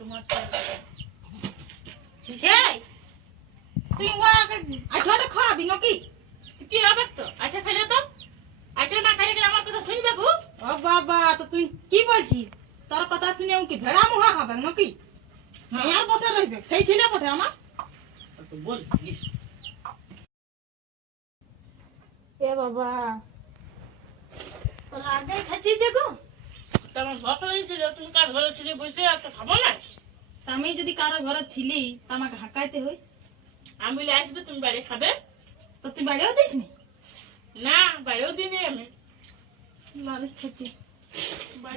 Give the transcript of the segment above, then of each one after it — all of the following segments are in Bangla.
তোমার এই তুই ওকে আইঠাটা খাবি নাকি? কি হবে তো? আইটা খেলে তো আইটা না খাইলে কি আমার কথা শুনবে গো? ও বাবা, তো তুই কি বলছিস? তোর কথা শুনে কি ভেড়া মুহা হবে নাকি? মেয়ার বসে রইবে সেই ছেলে কোঠে আমার? তো বল প্লিজ। এ বাবা, তোর আগে খাচ্ছিস যে গো? তেমন সকালে ছিল, তুমি কাজ ঘরে ছিলে বসে আর তো খাবো না। তা আমি যদি কারো ঘরে ছিলি তা আমাকে হাঁকাইতে হই। আমি বলে আসবে তুমি বাড়ি খাবে তো তুই বাড়িও দিস নি? না, বাড়িও দিনে আমি বাড়ি খেতে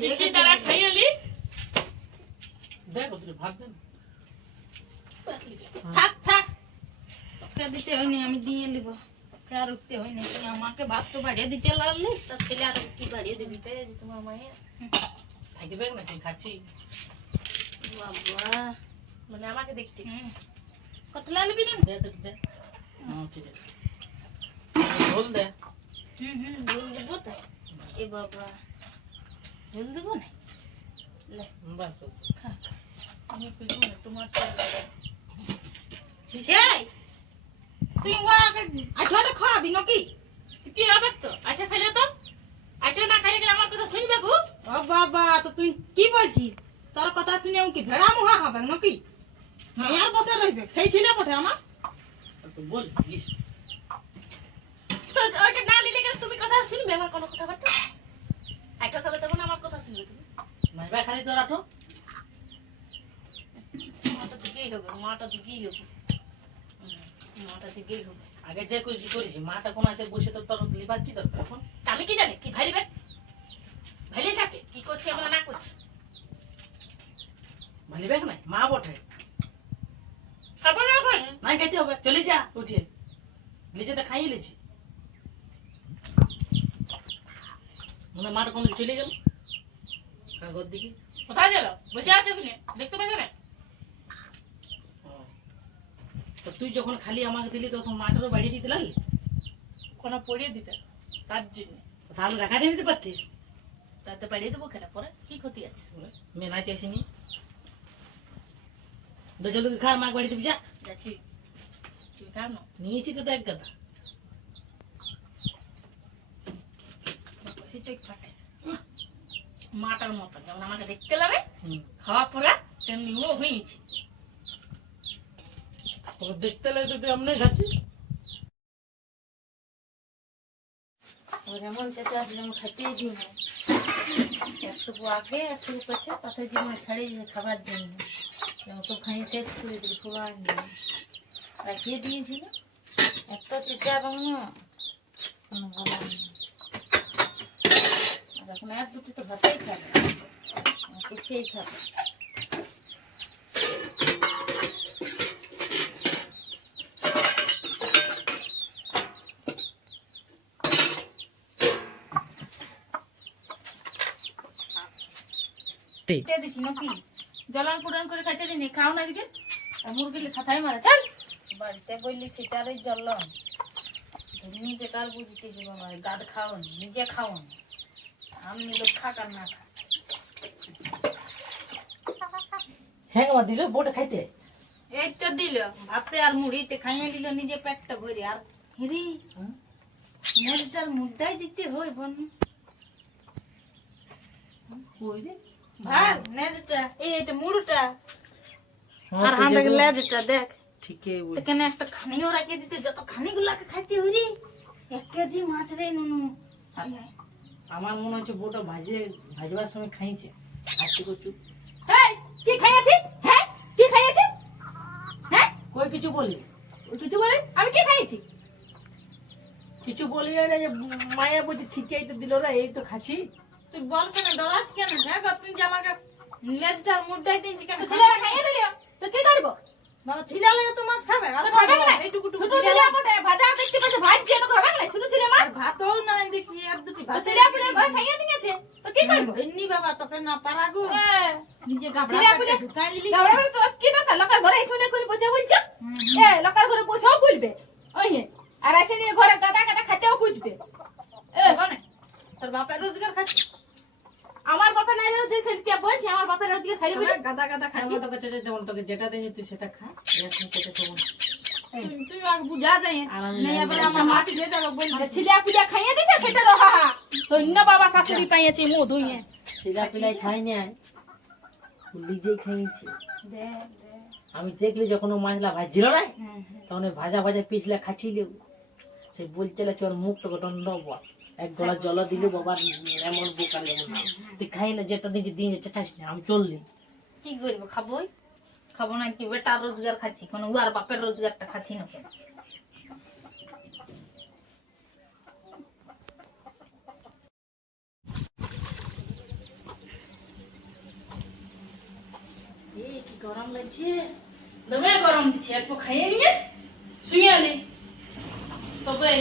দেখি তারা খাইলি। দেখো তুই ভাত দেন। থাক থাক, কে দিতে হয়নি, আমি দিয়ে নিব। কে আর উঠতে হয়নি, তুই আমাকে ভাত তো বাড়িয়ে দিতে লাগলি, তার ছেলে আর কি বাড়িয়ে দিবি? দিতে তোমার মায়ের থাকবে না তুই খাচ্ছি। বাবা, মানে আমাকে দেখতে কত লাগবি না? দে দে দে। হ্যাঁ ঠিক আছে। বল দে। ভুল দেবো তো? এ বাবা, ভুল দেবো না? লে বাস বাস। খা খা। আমি খুঁজবো না তোমার এই তুই ওকে আইঠাটা খাবি নাকি? কি হবে তো? আইটা খেলে তো আইটা না খাইলে কি আমার কথা শুনবে গো? ও বাবা, তো তুই কি বলছিস? তোর কথা শুনে কি ভেড়া মুহা হবে নাকি? মেয়ার বসে রইবে সেই ছেলে কোঠে আমার? তো বল প্লিজ। তো ওইটা না নিলে কি তুমি কথা শুনবে আমার কোনো কথা বার্তা? আইটা খাবে তখন আমার কথা শুনবে তুমি। মাইবা খালি তো রাখো। মাটা দিকেই হবে, মাটা দিকেই হবে, মাটা দিকেই হবে। আগে যে করেছি করেছি, মাটা কোন আছে বসে তো তোর লিবার কি দরকার এখন? তা আমি কি জানি কি ভাইলিবে? ভাইলে থাকে কি করছে আমরা না করছি। ভালিবে না মা বটে। খাবো না এখন। নাই খাইতে হবে, চলে যা উঠে। লিচে তো খাইয়ে লিছি। মানে মাটা কোন চলে গেল কার ঘর দিকে। কোথায় গেল? বসে আছে ওখানে, দেখতে পাচ্ছ না? তো তুই যখন খালি আমাকে দিলি তখন মাটারও বাড়িয়ে দিতে লাগলি। কোনো পড়িয়ে দিতে তার জন্য তাহলে রাখা দিয়ে দিতে পারতিস। তাতে পাড়িয়ে দেবো খেলা পরে কি ক্ষতি আছে? মেয়ে নাই চাইছিনি চলো খার মাক বাড়ি দিবি যা। যাচ্ছি, তুমি খাও না। নিয়েছি তো এক কথা। সে চোখ ফাটে মাটার মতো, যেমন আমাকে দেখতে লাগে হুম। খাওয়া পড়া তেমনি ও হয়েছে। ওকে দেখতে লাগলে তুই আমনে খাচ্ছিস। ওর এমন চেঁচা আছে যেমন খেতেই দিই না, একটুকু আগে একটুকু পেছে পাথর জীবন ছাড়িয়ে দিয়ে খাবার জন্য যেমন সব খাইয়ে শেষ করে দিল, খাবার নিয়ে রাখিয়ে দিয়েছিল। এত চেঁচা বাংলা কোনো বলার নেই। আর এখন এক দুটি তো ভাতেই খাবে, সেই খাবে। তে দিছি নাকি? জ্বলান পুরান করে খাইতে দিনি, খাও না এদিকে। আর মুরগিলে সাথাই মারা চল। বাড়িতে বললি সেটারই জল ধুমি বেকার বুঝিতেছি বাবা, গাদ খাওন নিজে খাওন, আমি লোক খাক আর না খা। হ্যাঁ আমার দিল বোটে খাইতে। এই তো দিল ভাতে আর মুড়িতে খাইয়ে দিল নিজে পেটটা ভরে। আর হেরি মুড়িটার মুড়টাই দিতে হয় বোন। কই রে ভাগ নেজটা এই এটা মুড়টা হ্যাঁ, আর তুই হাঁ দেখ যেগুলো- লেজটা দেখ। ঠিকই বল। এখানে একটা খানিও রাখিয়ে দিতে, যত খানিগুলাকে খাইতে হই রে 1 কেজি মাছ রে নুনু। হাই হাই, আমার মনে হচ্ছে বোটা ভাজবার সময় খাইছে। আজকে কচু এই কি খাইয়াছি? হ্যাঁ কি খাইয়াছি? হ্যাঁ কই কিছু বলি কিছু বলে আমি কি খাইছি? কিছু বলি না যে মায়া বলছে ঠিকই তো দিল রে, এই তো খাচ্ছি। তুই বল কেন, ডরাস কেন? হ্যাঁ গো, তুই যে আমাকে লেজটা আর মুড়টাই দিনছি কেন? তো ছেলেরা খাইয়ে দিল তো কি করবো? বাবা ছিলালে তো মাছ খাবে আর তো খাবে না? এইটুকু ছোট ছেলে আপনে ভাজা দেখতে পাচ্ছে, ভাজছে না খাবে না ছোট ছেলে মাছ। ভাতও নাই দেখছি এক দুটি তো ভাত। ছেলে আপনে ঘরে খাইয়ে দিয়েছে তো কি করবো? এমনি বাবা তোকে না পারা গো, হ্যাঁ নিজে গাবড়া ছেলে পেটে আপনে ঢুকাই লিলি। গাবড়া বলে তো কি দরকার? লোকের ঘরে এখানে করে বসে বলছো লোকের ঘরে বসেও বলবে ওই আর এসে নিয়ে ঘরে গাদা গাদা খাতেও খুঁজবে। মানে তোর বাপের রোজগার খাচ্ছে আমার বাপের নাই রোজ কে বলছি আমার বাপের রোজকে খালি বলে গাদা গাদা খাচ্ছি। আমার তোকে চেঁচে দেবো, তোকে যেটা দিই তুই সেটা খা, এখন কেটে খাবো না। এই, তুই আগে বুঝা যায় আর আমি নেই নাই আবার বুঝা আমার মাটি দিয়ে যাবো বলি ছিলিয়া পিলিয়া খাইয়ে দিছে সেটা রহা ধন্য বাবা শাশুড়ি পাইয়েছি মু ধুইয়ে সিরা পিলাই খাই নাই, নিজেই খাইছি। দে আমি দেখলি যখন ও মাছলা ভাজছিল না, হ্যাঁ তখন ওই ভাজা ভাজা পিছলা খাচ্ছিল, সে বলতে লাগছে ওর মুখটাকে দণ্ড এক গলা জল দিলে বাবা এমন বোকার যেমন তুই খাই না, যেটা দিকে দিয়ে চেঁচাস না, আমি চললি। কি করবো খাবোই, খাবো না কি বেটার রোজগার খাচ্ছি, কোনো উয়ার বাপের রোজগারটা খাচ্ছি না কেন? এই কি গরম লাগছে দমে গরম দিচ্ছে একটু খাইয়ে নিয়ে শুয়ে আলি তবে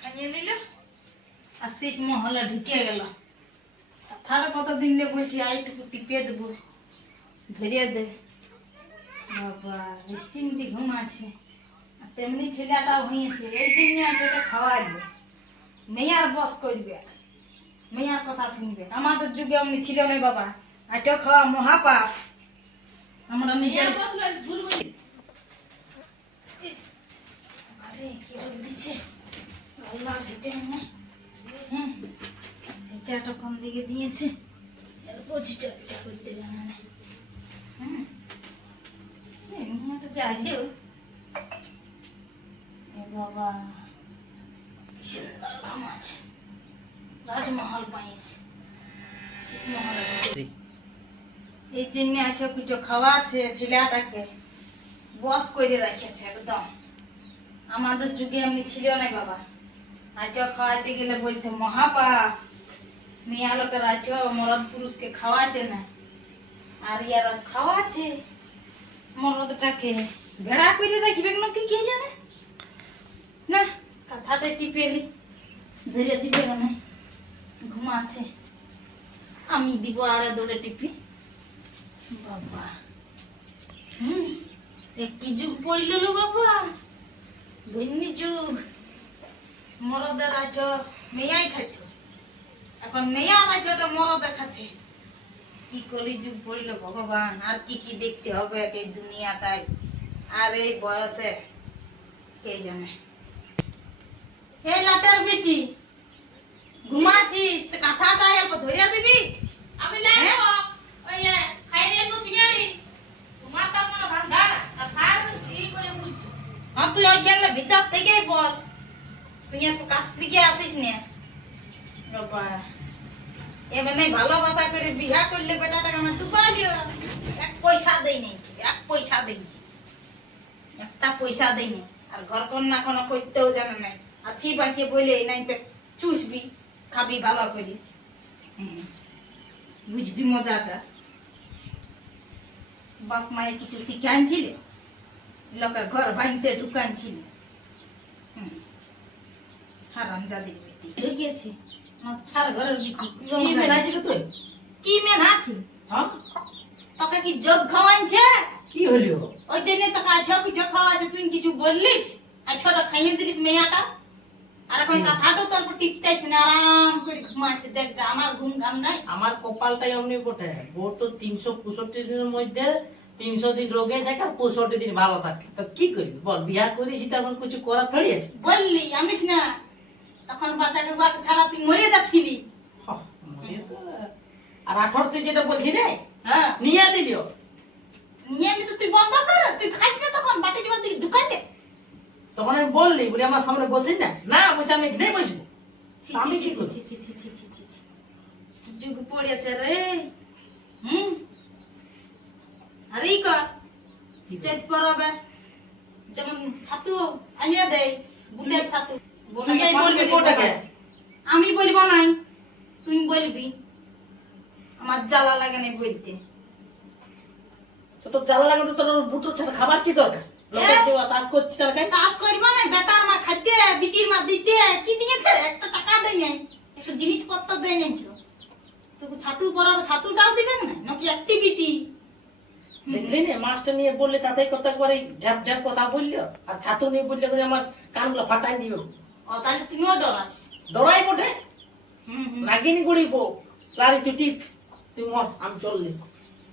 খাইয়ে নিল আর শেষ মহলে ঢুকে গেল। থাড়ে কত দিন বলছি আইটুকু টিপে দেবো, ধরে দে বাবা নিশ্চিন্তি ঘুম আছে। আর তেমনি ছেলেটাও হয়েছে, এই জন্য এটা খাওয়াইবে, মেয়ার বস করবে, মেয়ার কথা শুনবে। আমাদের যুগে অমনি ছিল না বাবা, এটা খাওয়া মহাপাপ। আমরা নিজের আরে কি রোগ দিচ্ছে আল্লাহ, সেটা না হ্যাঁ যেটা কম দিকে দিয়েছে এরপর যেটা করতে জানা না। হ্যাঁ তো যাইলেও এ বাবা কি সুন্দর ঘুম আছে, রাজমহল পাইছে শিশমহল। এই জন্য আছো কিছু খাওয়া আছে, ছেলেটাকে বস করে রাখিয়েছে একদম। আমাদের যুগে এমনি ছিল না বাবা, আছো খাওয়াইতে গেলে বলতে মহাপাপ, মেয়া লোকের আছো মরদ পুরুষকে খাওয়াতে না, আর ইয়ারা খাওয়াছে মরদটাকে ভেড়া করে রাখবে না কি কে জানে না। কথাটা টিপেলি ধীরে দিবে না, ঘুমাচ্ছে আমি দিব আড়ে দৌড়ে টিপি বাবা। কি যুগ পড়ল লো বাবা, ধন্য যুগ। মরদের আছো মেয়াই খাইত, এখন মেয়া আছোটা মরদে খাচ্ছে। কি কলি যুগ পড়ল ভগবান, আর কি কি দেখতে হবে এই দুনিয়াটায় আর এই বয়সে কে জানে। হে লাটার বেটি ঘুমাছিস, কথাটা অল্প ধরিয়া দিবি। আমি লাইব ওই খাইয়ে একটু শুয়ে আলি তোমার তো মনে ভাঙা আর খাই ই করে বুঝছো হ্যাঁ তুই ওই গেলে ভিতর থেকেই বল, তুই আর কাছ থেকে আসিস না বাবা। এবার নাই ভালোবাসা করে বিয়া করলে বেটাটাকে আমার ডুবালিও, এক পয়সা দেই নাই, এক পয়সা দেই নাই, একটা পয়সা দেই নাই। আর ঘর কন্যা কোনো করতেও জানে নাই, আছি বাঁচিয়ে বলে নাই তো চুষবি খাবি ভালো করে। বুঝবি মজাটা, বাপ মায়ের কিছু শিখে আনছিল, লোকের ঘর ভাঙতে ঢুকানছিল। হারাম জাদির বেটি ঢুকিয়েছে ছাড় ঘরের বেটি। কি মেলাইছিল তুই? কি মেন আছে হ্যাঁ তোকে কি যোগ খাওয়াইছে? কি হলো? ওই জন্য তোকে আঠা পিঠা খাওয়াছে, তুই কিছু বললিস? আর ছোট খাইয়ে দিলিস মেয়াটা, আর এখন কথাটা তোর উপর টিপতেছ না, আরাম করে ঘুমাচ্ছে। দেখ গা, আমার ঘুম ঘাম নাই। আমার কপালটাই অমনি বটে, বোর তো 365 দিনের মধ্যে 300 দিন রোগে থাকে আর 65 দিন ভালো থাকে, তো কি করবি বল? বিয়া করেছি তখন কিছু করার থরি আছে? বললি আমিস না, তখন বাচ্চাকে গুয়াকে ছাড়া তুই মরে যাচ্ছিলি। হ্যাঁ, মনে তো। আর 18 তুই যেটা বলছি রে, হ্যাঁ নিয়ে দিলিও নিয়ে আমি তো তুই বন্ধ কর, তুই খাইস না তখন বাটি টিপা তুই ঢুকাই দে। তখন আমি বললি বলে আমার সামনে বসিস না, না বলছি আমি এখানেই বসবো। ছি আমি ছি কি ছি করব? ছি ছি ছি ছি ছি ছি ছি। যুগ পড়েছে রে। হুম আর এই কর কি করব? চৈত পরবে যেমন ছাতু আনিয়ে দেয়, বুটের ছাতু। তুই এই বলবি কোটাকে? আমি বলবো নাই, তুই বলবি। আমার জ্বালা লাগে না বলতে। তো তোর জ্বালা লাগে তো তোর বুটোর ছাড়া খাবার কি দরকার? লোকের যে শ্বাস করছিস তার খাই। কাজ করবো না, বেটার মা খাইতে, বিটির মা দিতে, কি দিয়েছে? একটা টাকা দেয় নাই, একটা জিনিসপত্র দেয় নাই। কেউ তোকে ছাতু পরাবো, ছাতুটাও দিবে না নাকি অ্যাক্টিভিটি? দেখলি না মাস্টার নিয়ে বললে তাতে কত একবার এই ঢ্যাপ ঢ্যাপ কথা বললো, আর ছাতু নিয়ে বললে করে আমার কানগুলো ফাটাই দিও। ও তাহলে তুমিও ডরাস। দৌড়াই বটে। হুম হুম নাগিনি গুড়িব লারি তুই টিপ তুই মর আমি চললি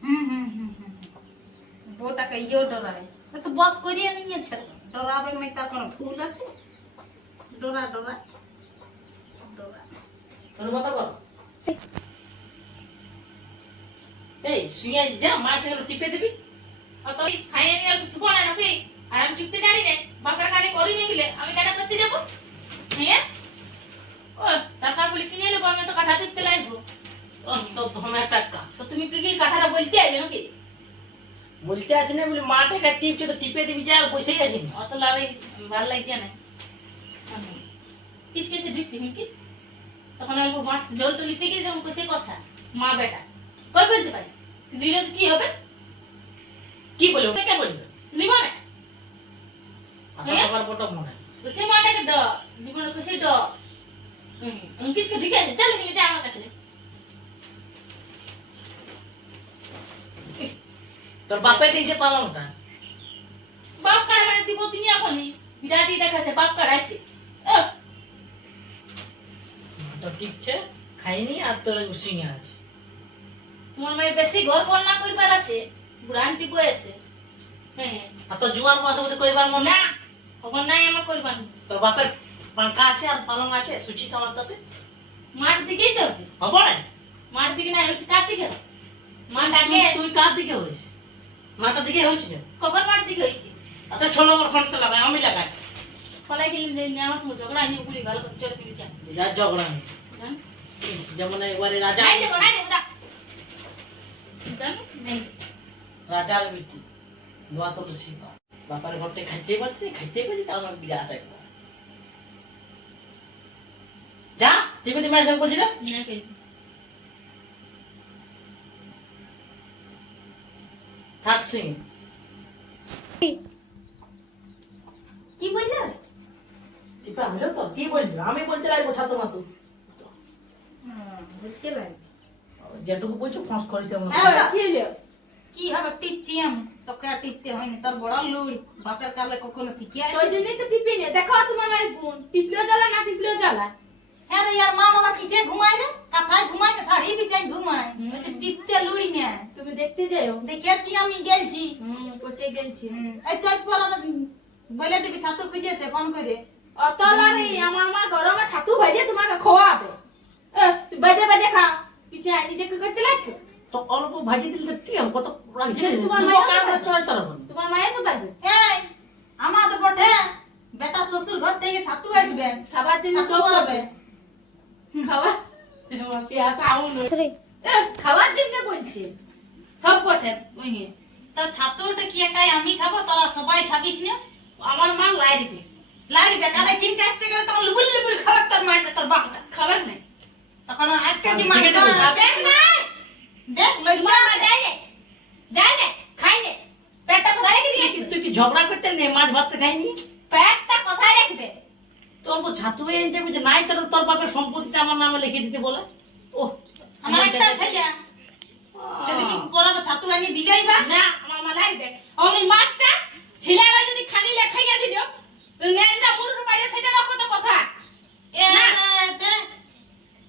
হুম হুম হুম হুম বউটাকে ইয়েও ডরায় ও তো বস করিয়ে নিয়েছে তো ডরাবে নাই তার কোনো ভুল আছে ডরা ডরা ডরা তোর কথা বল এই শুয়ে যা মা সেগুলো টিপে দিবি আর তুই খাইয়ে নিয়ে আর কিছু বলে নাকি আর আমি চুপতে জানি না বাপের কানে করি নিয়ে গেলে আমি কেন করতে যাবো হ্যাঁ ও টাকা বলে কিনে নেবো আমি তো কাঠা টিপতে লাগবো তো ধমে টাকা তো তুমি কি কি কথাটা বলতে আইলে নাকি বলতে আসি না বলি মা টাকা টিপছে তো টিপে দিবি যা আর বসেই আসি না অত লাগে ভালো লাগছে না কিস কেসে ঢুকছি কি তখন অল্প মাছ জল তুলিতে গিয়ে যেমন সে কথা মা বেটা কই বলতে পারি দিলে কি হবে কি বলবো কে বলবে নিবা না আবার বটো মনে তো সে মাটাকে ড জীবনে তো সে ড কিসকে ঠিক আছে চল নিয়ে যা আমার কাছে তোর বাপে দিয়েছে পালনটা বাপ কার মানে দিব তিনি এখনই বিরাটি দেখাচ্ছে বাপ কার আছে তো টিপছে খাইনি আর তোর সিঙে আছে তোমার মায়ের বেশি ঘর না করবার আছে বুড়ান্তি বয়সে হ্যাঁ আর তোর জুয়ান বয়সে মধ্যে কইবার মনে না খবর নাই আমার করবার না। তোর বাপের পাঙ্খা আছে আর পালং আছে সুচি সামারটাতে মাঠ দিকেই তো হবে হবো না মাঠ দিকে না হচ্ছে কার দিকে মাঠ আগে তুই কার দিকে হইস মাটার দিকে হইস না কখন মাঠ দিকে হয়েছে আর তোর ষোলো বর ফোনটা লাগাই আমি লাগাই ফলাই খেলে আমার সঙ্গে ঝগড়া নিয়ে গুলি ভালো করে চলে ফিরে যা যা ঝগড়া নেই। যেমন একবারে রাজা নাই যাবো নাই যাবো নেই রাজার বেটি দোয়া তুলসী বাপার ঘরতে খাইতে পারছি তার আমার বিরাট একবার যা টিভিতে ম্যাচ করছি না না কে থাক শুই কি বললে টিপা হলো তো কি বললি আমি বলতে লাগবো ছাত্র মাতু বলতে লাগবে যেটুকু বলছো ফস করিস এমন হ্যাঁ, কি হলো কি হবে টিপছি আমি তোকে আর টিপতে হয়নি তোর বড় লুড়ি বাপের কালে কখনো শিখিয়ে তোর জন্যই তো টিপি নে দেখো তোমার মায়ের গুণ টিপলেও জ্বালা না টিপলেও জ্বালা হ্যাঁ রে ইয়ার মা বাবা কিসে ঘুমায় রে কাঁথায় ঘুমায় না শাড়ি বিছাই ঘুমায় ওই তো টিপতে লুড়ি না তুমি দেখতে যাও দেখেছি আমি গেলছি কোচে গেছি এই চৈত পড়াবে বলে দিবি ছাতু খুঁজেছে ফোন করে অত লারি আমার মা গরমে ছাতু ভেজে তোমাকে খাওয়াবে তুই বাজে বাজে খা কিছু নিজেকে করতে লাগছে তো অল্প ভাজি দিলে তো কি হবে কত রাখছি তোমার তোমার মায়ের কারণে চড়াই তারা তোমার মায়ের তো পারবে এই আমার তো বটে বেটা শ্বশুর ঘর থেকে ছাতু আসবে খাবার জন্য ছাতু সব করবে খাবার মাসি আর আউন খাবার জন্য বলছি সব কটে তো ছাতুটা কি একাই আমি খাবো তোরা সবাই খাবিস না আমার মা লাই দিবে লাইরি বেকারে চিনতে আসতে গেলে তখন লুবুল লুবুল খাবার তোর মায়ের তোর বাপটা খাবার নাই তখন এক কেজি মাছ খাবার নাই দেখ লজ্জা তোমার মা আছে যায় না খাই নে পেটটা কোথায় রেখে দিয়েছি তুই কি ঝগড়া করতে নেই মাছ ভাত খাইনি পেটটা কোথায় রাখবে তোর ছাতু এনে যাবে যে নাই তোর বাপের সম্পত্তিটা আমার নামে লিখে দিতে বলে ও আমার একটা ছেলে যদি টুকু পরাবে ছাতু আনি দিলেই বা না আমার মা লাগবে অমনি মাছটা ছিলারা যদি খালি লেখাইয়া দিল লেজটা মুড়ুর বাইরে সেটা রাখো তো কথা এ রে, দেখ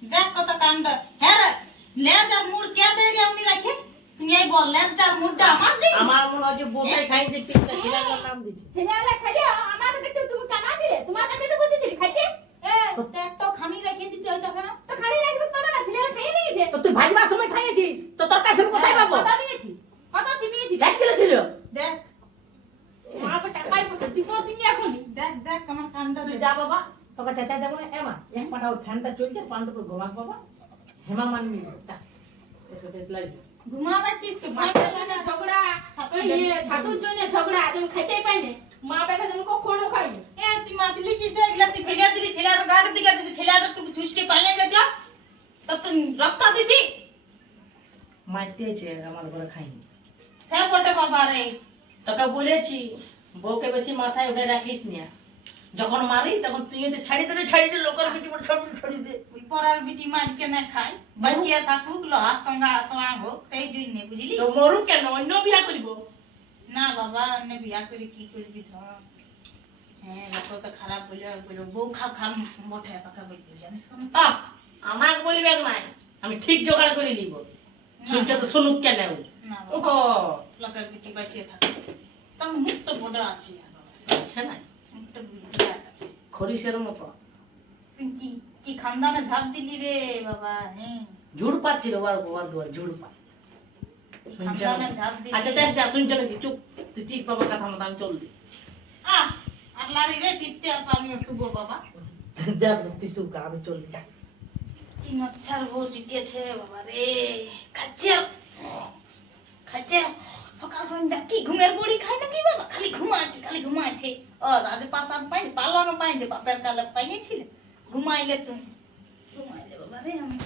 দেখ কত কাণ্ড হ্যাঁ রে লেজ আর মুড় কে দেরি আমি রাখে তুই এই বল লেজটা আর মুড়টা আমার ছিল আমার মনে হয় যে বোটাই খাই যে তিনটা ছিলার নাম দিছে ছেলেরা খাইলে আমার কাছে তুমি কানা ছিলে তোমার কাছে তো বসেছিলি খাইতে এ একটা খানি রেখে দিতে হইতো কেন তো খালি রাখবে তবে না ছেলেরা খাইয়ে নিয়েছে তো তুই ভাজবার সময় খাইয়েছিস তো তোর কাছে কোথায় পাবো কত নিয়েছি কত চিনিয়েছি এক কিলো ছিল দেখ আমার টাকাই পড়তে দিব তুমি এখনই দেখ দেখ আমার কাণ্ড তুই দেখ যা বাবা তোকে চাচা যাবো না এমা এক পাঠাও ফ্যানটা চলছে পান্ডু করে ঘুমাক বাবা হেমা মানবি তা এসে লাগবে ঘুমাবে কিসকে মাছের জন্য ঝগড়া ছাতুর জন্য ঝগড়া তুমি খাইতেই পাইনি মা বেটা তুমি কখনো খাইনি এ তুই মাতলি কিসে এগুলা তুই ফেলে দিলি ছেলের গাড়ি দিকে যদি ছেলেটা তুই ছুটতে পাইলে যেত তো তুই রক্ত দিতি মারতেছে আমার ঘরে খাইনি সে বটে বাবা রে তোকে বলেছি বউকে বেশি মাথায় উঠে রাখিস না যখন মারি তখন তুই এতে ছাড়ি দে লোকের পিঠে পড়ে সব ছড়ি দে ওই পড়ার বিটি মারকে না খায় বাচ্চিয়া থাকুক লোহার সঙ্গা সঙ্গা হোক সেই জন্য বুঝলি তো মরু কেন অন্য বিয়া করিব না বাবা অন্য বিয়া করে কি করবি তো হ্যাঁ লোক তো খারাপ বলে বউ খাও খাম বটে তোকে বলবি জানিস কেন আহ আমাকে বলবে নাই, আমি ঠিক জোগাড় করে নিব। শুনছে তো শুনুক কেন? না ও বাবা, লোকের পিঠে বাঁচিয়ে থাকে। তার মুখ তো বড় আছে, আচ্ছা না, মুখটা বিরাট আছে। খরিসের মতো তুই কি কি খানদানে ঝাঁপ দিলি রে বাবা? হ্যাঁ, ঝুড় পাচ্ছিল বাবা দুয়ার ঝুড় পা। খানদানে ঝাঁপ দিলি। আচ্ছা চাষ যা, শুনছে নাকি? চুপ, তুই ঠিক বাবা কথা মতো আমি চল দি। আর লারি রে টিপতে আর আমিও শুভ বাবা। যা তুই চুপ, আমি চল দি, যা। কি মচ্ছার বউ চিটিয়েছে বাবা রে। খাচ্ছে খাচ্ছে সকাল সন্ধ্যা কি ঘুমের বড়ি খায় নাকি বাবা? খালি ঘুমাচ্ছে খালি ঘুমাচ্ছে। ও রাজপ্রাসাদ পাই পালন পাই যে বাপের কালে পাইয়েছিলে, ঘুমাইলে তুমি ঘুমাইলে বাবা রে। আমি